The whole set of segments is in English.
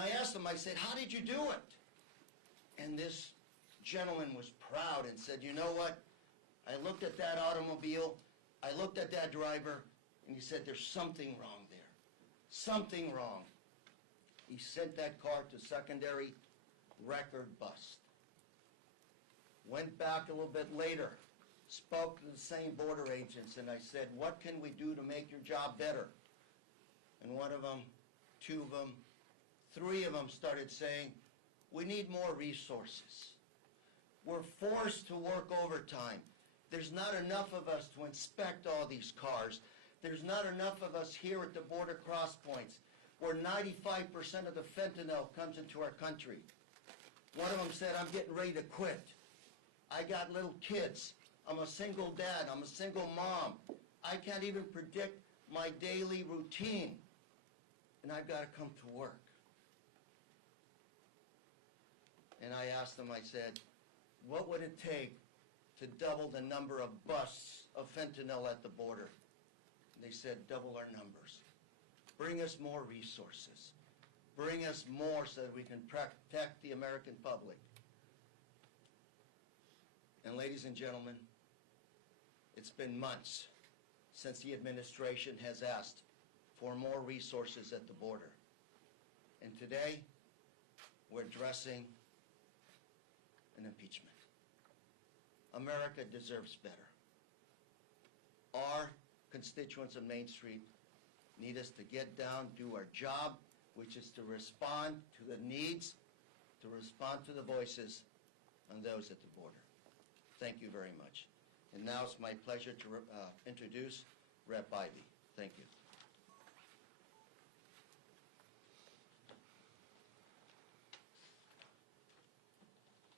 I asked him, I said, how did you do it? And this gentleman was proud and said, you know what? I looked at that automobile, I looked at that driver, and he said, there's something wrong there. Something wrong. He sent that car to secondary, record bust. Went back a little bit later, spoke to the same border agents, and I said, what can we do to make your job better? And one of them, two of them, three of them started saying, we need more resources. We're forced to work overtime. There's not enough of us to inspect all these cars. There's not enough of us here at the border cross points, where 95% of the fentanyl comes into our country. One of them said, I'm getting ready to quit. I got little kids. I'm a single dad. I'm a single mom. I can't even predict my daily routine, and I've got to come to work. And I asked them, I said, what would it take to double the number of busts of fentanyl at the border? And they said, double our numbers. Bring us more resources. Bring us more so that we can protect the American public. And ladies and gentlemen, it's been months since the administration has asked for more resources at the border. And today, we're addressing an impeachment. America deserves better. Our constituents on Main Street need us to get down, do our job, which is to respond to the needs, to respond to the voices on those at the border. Thank you very much. And now it's my pleasure to introduce Rep. Ivey. Thank you.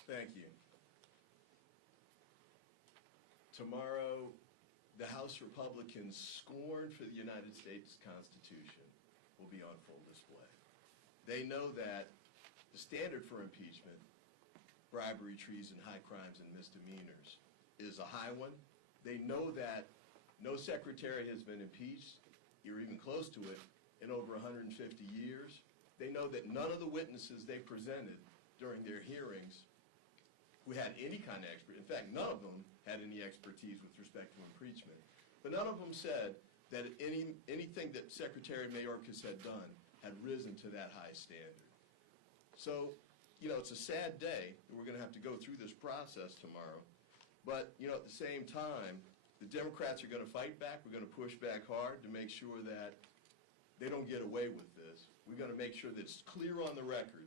Thank you. Tomorrow, the House Republicans' scorn for the United States Constitution will be on full display. They know that the standard for impeachment, bribery, treason, high crimes, and misdemeanors, is a high one. They know that no secretary has been impeached, or even close to it, in over 150 years. They know that none of the witnesses they presented during their hearings who had any kind of expertise, in fact, none of them had any expertise with respect to impeachment, but none of them said that anything that Secretary Mayorkas had done had risen to that high standard. So, you know, it's a sad day that we're going to have to go through this process tomorrow, but, you know, at the same time, the Democrats are going to fight back. We're going to push back hard to make sure that they don't get away with this. We're going to make sure that it's clear on the record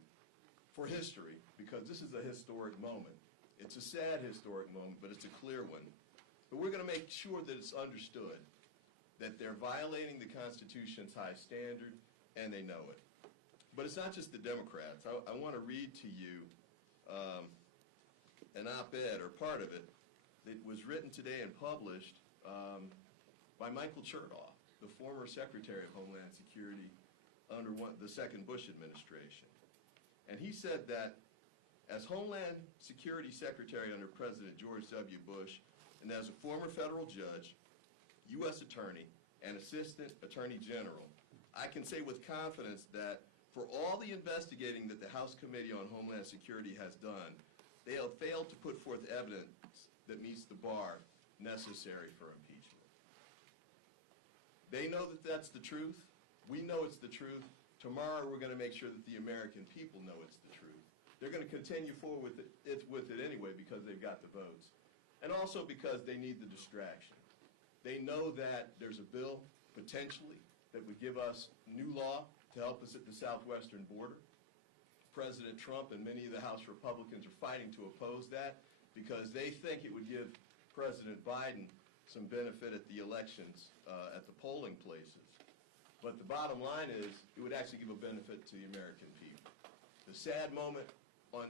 for history, because this is a historic moment. It's a sad historic moment, but it's a clear one. But we're going to make sure that it's understood that they're violating the Constitution's high standard, and they know it. But it's not just the Democrats. I want to read to you an op-ed, or part of it, that was written today and published by Michael Chertoff, the former Secretary of Homeland Security under the second Bush administration. And he said that as Homeland Security Secretary under President George W. Bush, and as a former federal judge, U.S. Attorney, and Assistant Attorney General, I can say with confidence that for all the investigating that the House Committee on Homeland Security has done, they have failed to put forth evidence that meets the bar necessary for impeachment. They know that that's the truth. We know it's the truth. Tomorrow we're going to make sure that the American people know it's the truth. They're going to continue forward with it anyway because they've got the votes. And also because they need the distraction. They know that there's a bill, potentially, that would give us new law to help us at the southwestern border. President Trump and many of the House Republicans are fighting to oppose that because they think it would give President Biden some benefit at the elections, at the polling places. But the bottom line is, it would actually give a benefit to the American people. The sad moment,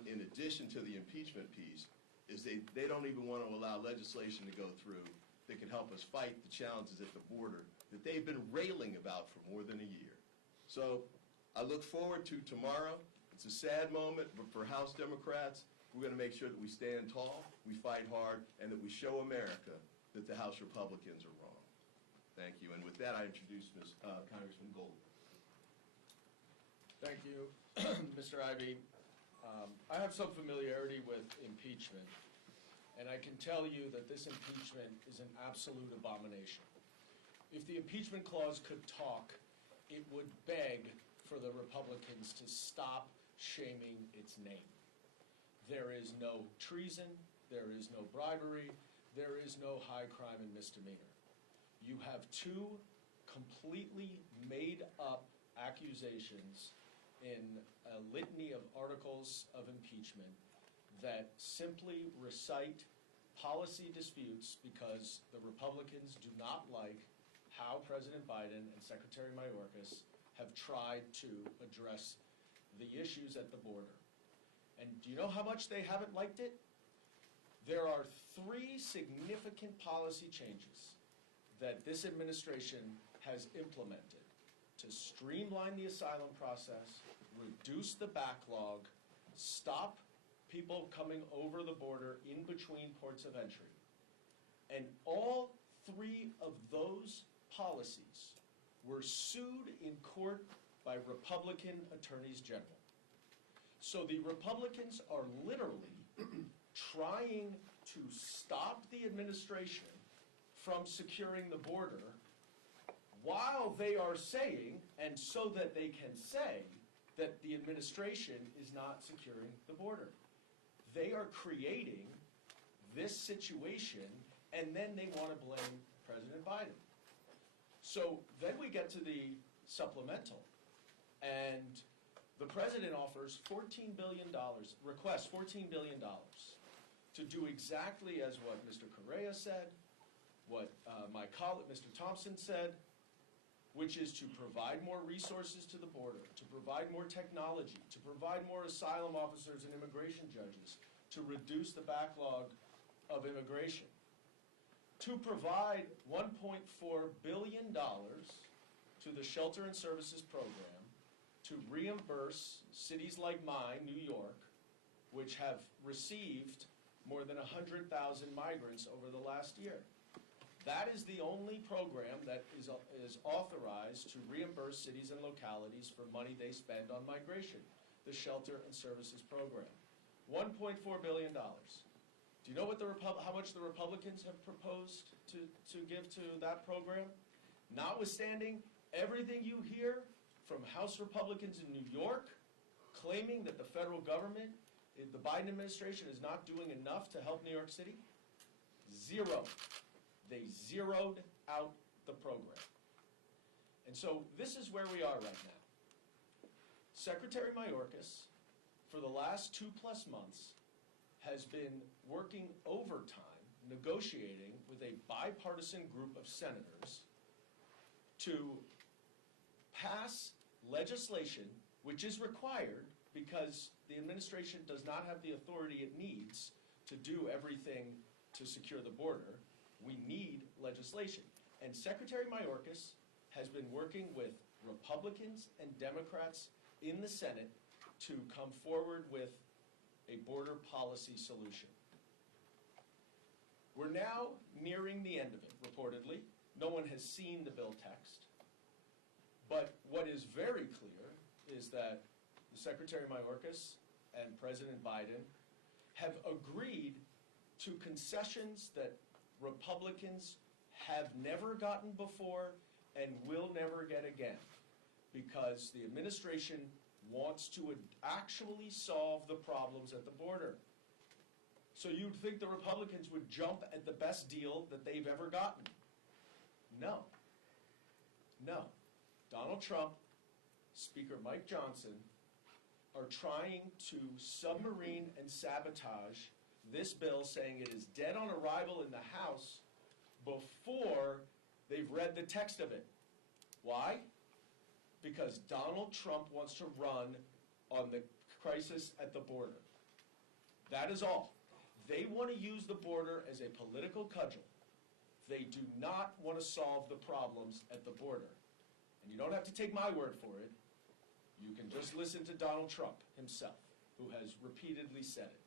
in addition to the impeachment piece, is they don't even want to allow legislation to go through that can help us fight the challenges at the border that they've been railing about for more than a year. So I look forward to tomorrow. It's a sad moment, but for House Democrats, we're going to make sure that we stand tall, we fight hard, and that we show America that the House Republicans are wrong. Thank you. And with that, I introduce Congressman Goldman. Thank you, Mr. Ivey. I have some familiarity with impeachment, and I can tell you that this impeachment is an absolute abomination. If the impeachment clause could talk, it would beg for the Republicans to stop shaming its name. There is no treason, there is no bribery, there is no high crime and misdemeanor. You have two completely made-up accusations in a litany of articles of impeachment that simply recite policy disputes because the Republicans do not like how President Biden and Secretary Mayorkas have tried to address the issues at the border. And do you know how much they haven't liked it? There are three significant policy changes that this administration has implemented to streamline the asylum process, reduce the backlog, stop people coming over the border in between ports of entry. And all three of those policies were sued in court by Republican attorneys general. So the Republicans are literally trying to stop the administration from securing the border while they are saying, and so that they can say, that the administration is not securing the border. They are creating this situation, and then they want to blame President Biden. So then we get to the supplemental, and the president offers $14 billion, requests $14 billion to do exactly as what Mr. Correa said, what my colleague, Mr. Thompson, said, which is to provide more resources to the border, to provide more technology, to provide more asylum officers and immigration judges, to reduce the backlog of immigration, to provide $1.4 billion to the Shelter and Services Program to reimburse cities like mine, New York, which have received more than 100,000 migrants over the last year. That is the only program that is authorized to reimburse cities and localities for money they spend on migration, the Shelter and Services Program. $1.4 billion. Do you know what how much the Republicans have proposed to give to that program? Notwithstanding everything you hear from House Republicans in New York claiming that the federal government, the Biden administration, is not doing enough to help New York City, zero. They zeroed out the program. And so this is where we are right now. Secretary Mayorkas, for the last 2+ months, has been working overtime, negotiating with a bipartisan group of senators to pass legislation which is required because the administration does not have the authority it needs to do everything to secure the border. We need legislation. And Secretary Mayorkas has been working with Republicans and Democrats in the Senate to come forward with a border policy solution. We're now nearing the end of it, reportedly. No one has seen the bill text. But what is very clear is that the Secretary Mayorkas and President Biden have agreed to concessions that Republicans have never gotten before and will never get again, because the administration wants to actually solve the problems at the border. So you'd think the Republicans would jump at the best deal that they've ever gotten. No. No. Donald Trump, Speaker Mike Johnson, are trying to submarine and sabotage this bill, saying it is dead on arrival in the House before they've read the text of it. Why? Because Donald Trump wants to run on the crisis at the border. That is all. They want to use the border as a political cudgel. They do not want to solve the problems at the border. And you don't have to take my word for it. You can just listen to Donald Trump himself, who has repeatedly said it.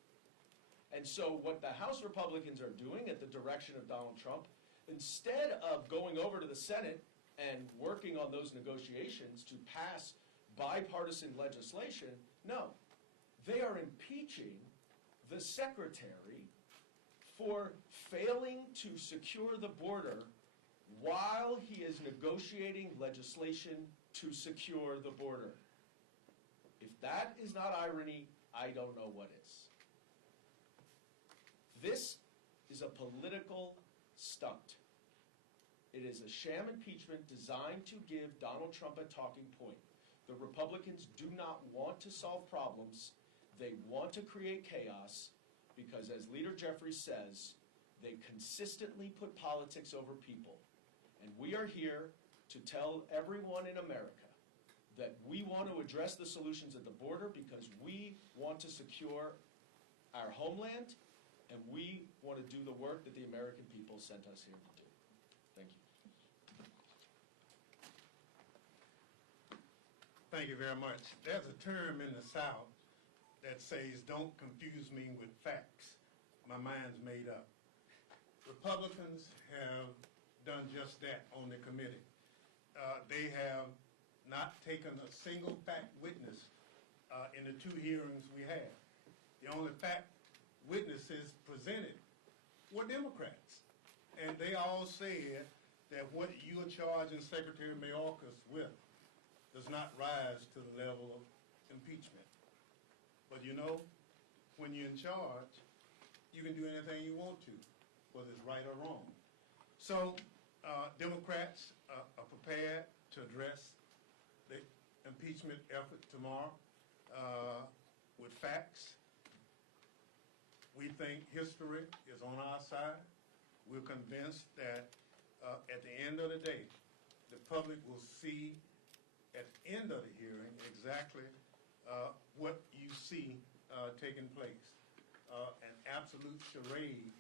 And so what the House Republicans are doing at the direction of Donald Trump, instead of going over to the Senate and working on those negotiations to pass bipartisan legislation. No, they are impeaching the secretary for failing to secure the border while he is negotiating legislation to secure the border. If that is not irony, I don't know what is. This is a political stunt. It is a sham impeachment designed to give Donald Trump a talking point. The Republicans do not want to solve problems. They want to create chaos because, as Leader Jeffries says, they consistently put politics over people. And we are here to tell everyone in America that we want to address the solutions at the border because we want to secure our homeland and we want to do the work that the American people sent us here to do. Thank you. Thank you very much. There's a term in the South that says, "Don't confuse me with facts. My mind's made up." Republicans have done just that on the committee. They have not taken a single fact witness in the 2 hearings we had. The only fact witnesses presented were Democrats. And they all said that what you are charging Secretary Mayorkas with does not rise to the level of impeachment. But you know, when you're in charge, you can do anything you want to, whether it's right or wrong. So Democrats are prepared to address the impeachment effort tomorrow with facts. We think history is on our side. We're convinced that at the end of the day, the public will see at the end of the hearing exactly what you see taking place. An absolute charade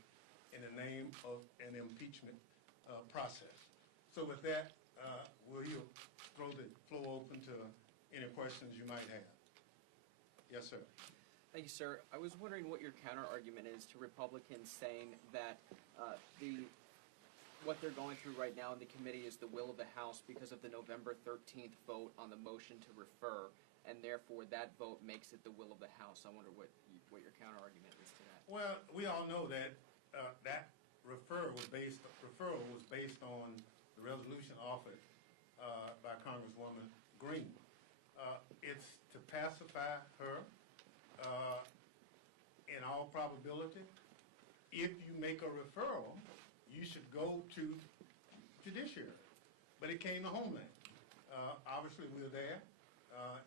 in the name of an impeachment process. So with that, we'll throw the floor open to any questions you might have. Yes, sir. Thank you, sir. I was wondering what your counter-argument is to Republicans saying that what they're going through right now in the committee is the will of the House because of the November 13th vote on the motion to refer, and therefore that vote makes it the will of the House. I wonder what your counter-argument is to that. Well, we all know that that referral was based on the resolution offered by Congresswoman Green. It's to pacify her. In all probability, if you make a referral, you should go to judiciary. But it came to Homeland. Obviously, we're there,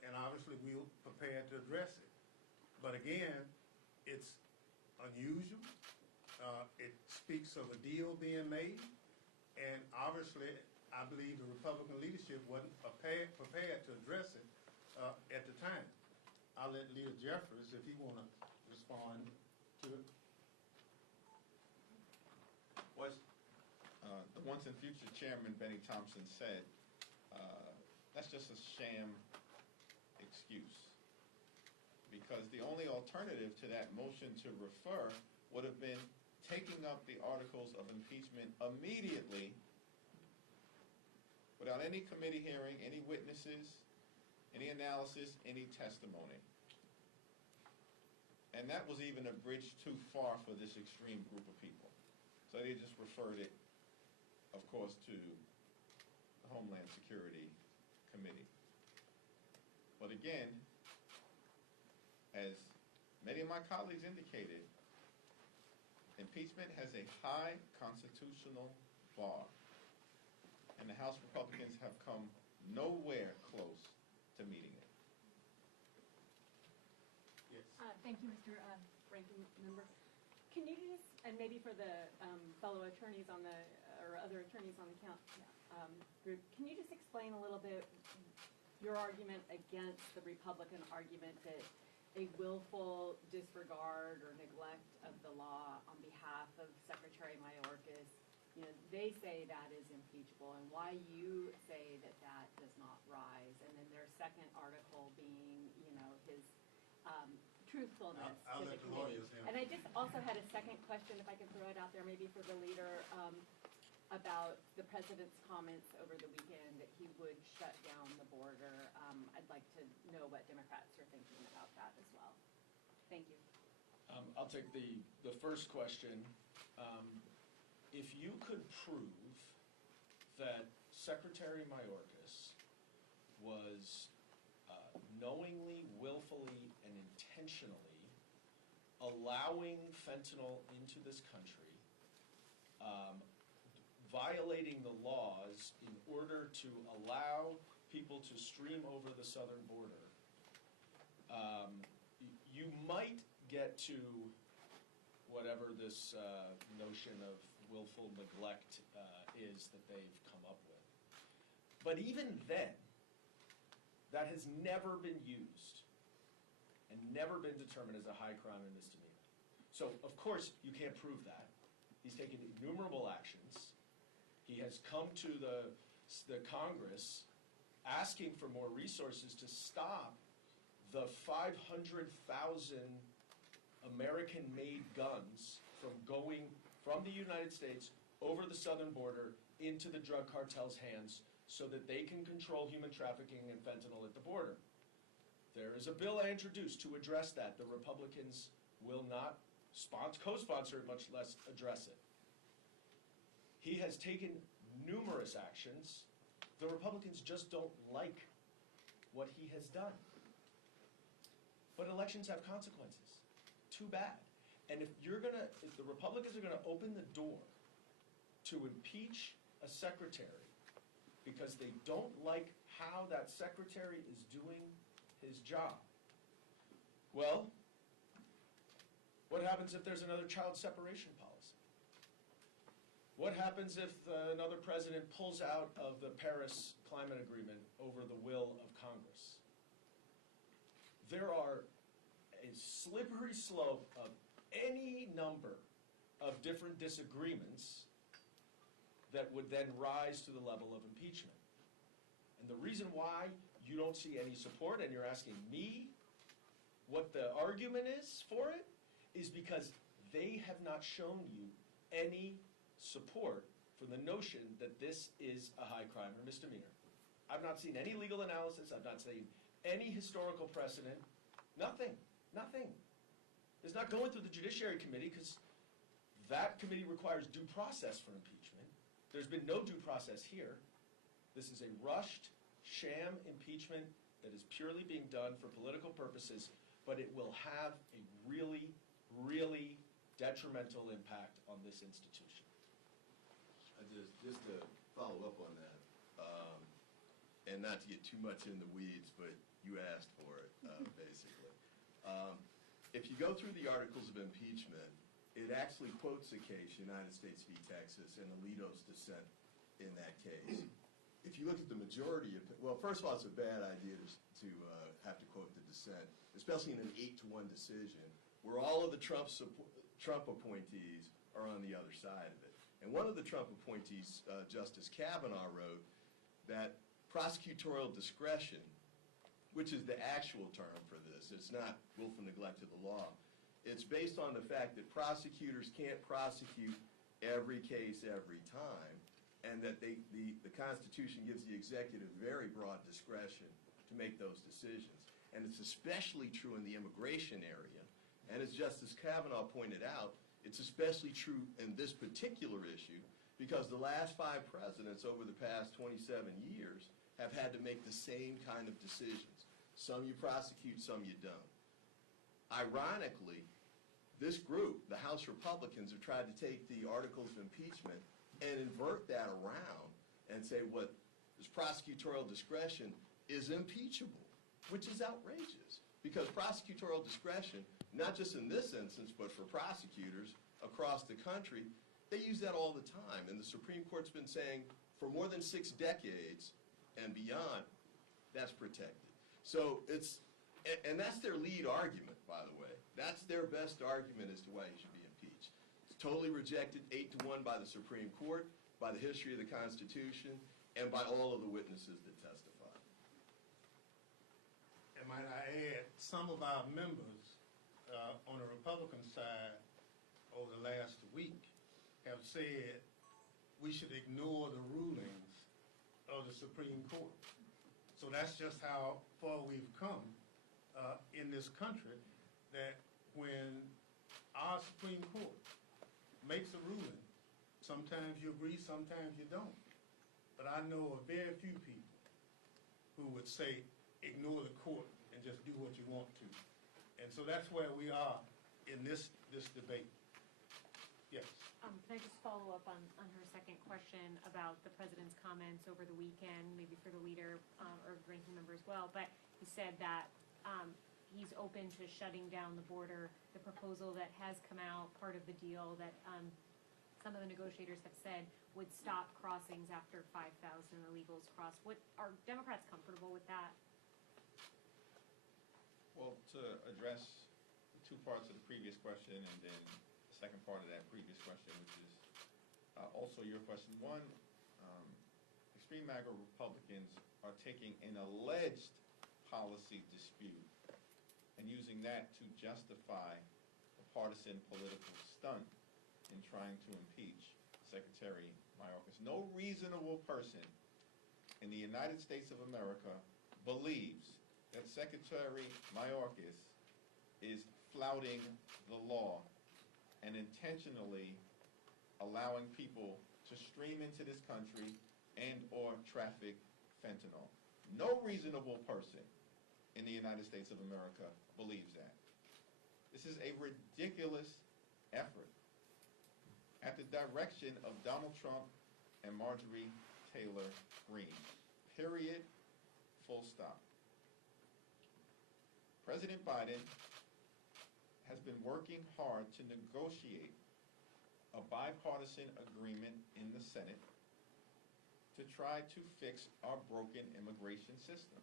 and obviously we're prepared to address it. But again, it's unusual. It speaks of a deal being made, and obviously, I believe the Republican leadership wasn't prepared to address it at the time. I'll let Leader Jeffries, if he want to respond to it. The once and future Chairman Benny Thompson said, that's just a sham excuse. Because the only alternative to that motion to refer would have been taking up the articles of impeachment immediately without any committee hearing, any witnesses, any analysis, any testimony. And that was even a bridge too far for this extreme group of people. So they just referred it, of course, to the Homeland Security Committee. But again, as many of my colleagues indicated, impeachment has a high constitutional bar. And the House Republicans have come nowhere close to meeting it. Yes. Thank you, Mr. Ranking Member. Can you just, and maybe for the fellow attorneys on the, or other attorneys on the group, can you just explain a little bit your argument against the Republican argument that a willful disregard or neglect of the law on behalf of Secretary Mayorkas, you know, they say that is impeachable, and why you say that that does not rise, and then their second article being, you know, his truthfulness I'll to the let the committee. lawyers handle And I just also had a second question, if I could throw it out there, maybe for the leader. about the president's comments over the weekend that he would shut down the border. I'd like to know what Democrats are thinking about that as well. Thank you. I'll take the first question. If you could prove that Secretary Mayorkas was knowingly, willfully, and intentionally allowing fentanyl into this country, violating the laws in order to allow people to stream over the southern border, you might get to whatever this notion of willful neglect is that they've come up with. But even then, that has never been used and never been determined as a high crime and misdemeanor. So, of course, you can't prove that. He's taken innumerable actions. He has come to the Congress asking for more resources to stop the 500,000 American-made guns from going from the United States over the southern border into the drug cartel's hands so that they can control human trafficking and fentanyl at the border. There is a bill I introduced to address that. The Republicans will not co-sponsor it, much less address it. He has taken numerous actions. The Republicans just don't like what he has done. But elections have consequences. Too bad. And if the Republicans are gonna open the door to impeach a secretary because they don't like how that secretary is doing his job, well, what happens if there's another child separation policy? What happens if another president pulls out of the Paris Climate Agreement over the will of Congress? There are a slippery slope of any number of different disagreements that would then rise to the level of impeachment. And the reason why you don't see any support, and you're asking me what the argument is for it, is because they have not shown you any support for the notion that this is a high crime or misdemeanor. I've not seen any legal analysis. I've not seen any historical precedent. Nothing. Nothing. It's not going through the Judiciary Committee because that committee requires due process for impeachment. There's been no due process here. This is a rushed, sham impeachment that is purely being done for political purposes, but it will have a really, really detrimental impact on this institution. Just to follow up on that, and not to get too much in the weeds, but you asked for it, basically. If you go through the articles of impeachment, it actually quotes a case, United States v. Texas, and Alito's dissent in that case. If you look at the majority of, well, first of all, it's a bad idea to have to quote the dissent, especially in an 8-1 decision, where all of the Trump appointees are on the other side of it. And one of the Trump appointees, Justice Kavanaugh, wrote that prosecutorial discretion, which is the actual term for this, it's not willful neglect of the law, it's based on the fact that prosecutors can't prosecute every case every time, and that the Constitution gives the executive very broad discretion to make those decisions. And it's especially true in the immigration area. And as Justice Kavanaugh pointed out, it's especially true in this particular issue because the last 5 presidents over the past 27 years have had to make the same kind of decisions. Some you prosecute, some you don't. Ironically, this group, the House Republicans, have tried to take the articles of impeachment and invert that around and say what is prosecutorial discretion is impeachable, which is outrageous. Because prosecutorial discretion, not just in this instance, but for prosecutors across the country, they use that all the time. And the Supreme Court's been saying for more than 6 decades and beyond, that's protected. So and that's their lead argument, by the way. That's their best argument as to why he should be impeached. It's totally rejected 8-1 by the Supreme Court, by the history of the Constitution, and by all of the witnesses that testify. And might I add, some of our members on the Republican side over the last week have said we should ignore the rulings of the Supreme Court. So that's just how far we've come in this country, that when our Supreme Court makes a ruling, sometimes you agree, sometimes you don't. But I know of very few people who would say, ignore the court and just do what you want to. And so that's where we are in this debate. Yes. Can I just follow up on her second question about the president's comments over the weekend, maybe for the leader or ranking member as well, but he said that he's open to shutting down the border. The proposal that has come out, part of the deal that some of the negotiators have said would stop crossings after 5,000 illegals cross. Are Democrats comfortable with that? Well, to address the two parts of the previous question and then the second part of that previous question, which is also your question. One, extreme MAGA Republicans are taking an alleged policy dispute and using that to justify a partisan political stunt in trying to impeach Secretary Mayorkas. No reasonable person in the United States of America believes that Secretary Mayorkas is flouting the law and intentionally allowing people to stream into this country and or traffic fentanyl. No reasonable person in the United States of America believes that. This is a ridiculous effort at the direction of Donald Trump and Marjorie Taylor Greene. Period. Full stop. President Biden has been working hard to negotiate a bipartisan agreement in the Senate to try to fix our broken immigration system.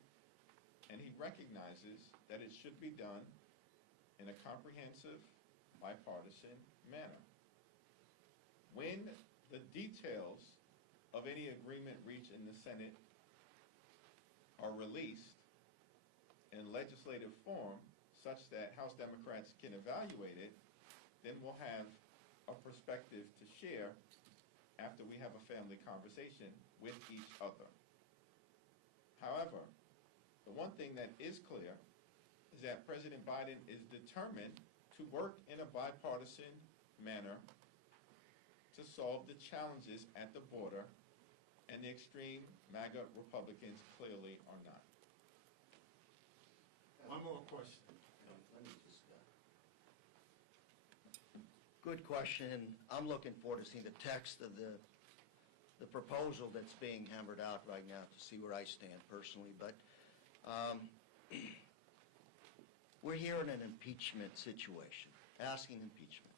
And he recognizes that it should be done in a comprehensive, bipartisan manner. When the details of any agreement reached in the Senate are released in legislative form such that House Democrats can evaluate it, then we'll have a perspective to share after we have a family conversation with each other. However, the one thing that is clear is that President Biden is determined to work in a bipartisan manner to solve the challenges at the border, and the extreme MAGA Republicans clearly are not. One more question. Let me just, good question. I'm looking forward to seeing the text of the proposal that's being hammered out right now to see where I stand personally. But we're here in an impeachment situation, asking impeachment.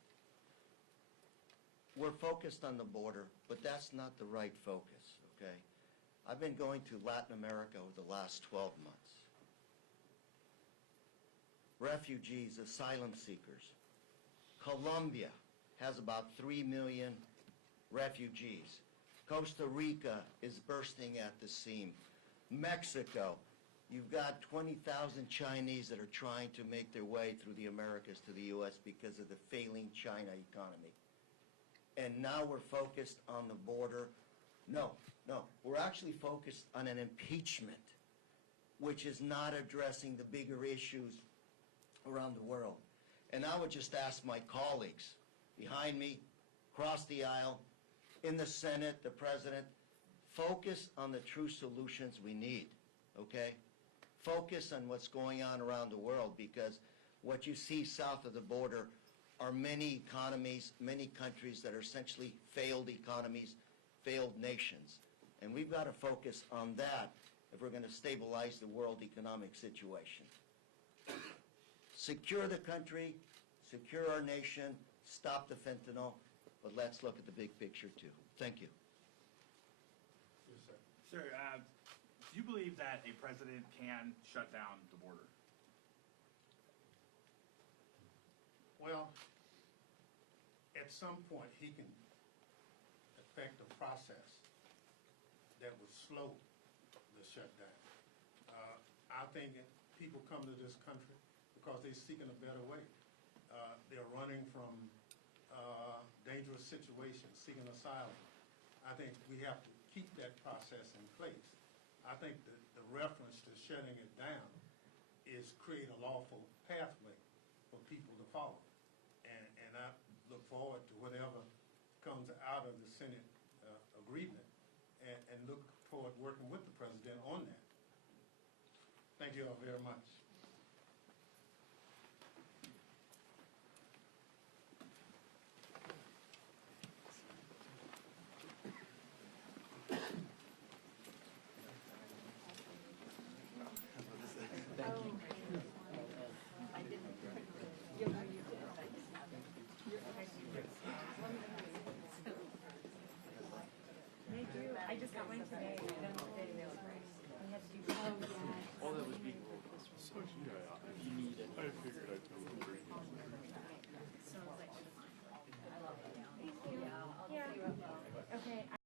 We're focused on the border, but that's not the right focus, okay? I've been going to Latin America over the last 12 months. Refugees, asylum seekers. Colombia has about 3 million refugees. Costa Rica is bursting at the seam. Mexico, you've got 20,000 Chinese that are trying to make their way through the Americas to the U.S. because of the failing China economy. And now we're focused on the border. No, we're actually focused on an impeachment, which is not addressing the bigger issues around the world. And I would just ask my colleagues behind me, across the aisle, in the Senate, the President, focus on the true solutions we need, okay? Focus on what's going on around the world, because what you see south of the border are many economies, many countries that are essentially failed economies, failed nations. And we've got to focus on that if we're going to stabilize the world economic situation. Secure the country, secure our nation, stop the fentanyl, but let's look at the big picture too. Thank you. Yes, sir. Sir, do you believe that a president can shut down the border? Well, at some point, he can affect a process that would slow the shutdown. I think people come to this country because they're seeking a better way. They're running from dangerous situations, seeking asylum. I think we have to keep that process in place. I think that the reference to shutting it down is create a lawful pathway for people to follow. And I look forward to whatever comes out of the Senate agreement and look forward to working with the president on that. Thank you all very much. I just got mine today. I don't know if they had to do. All that was being rolled.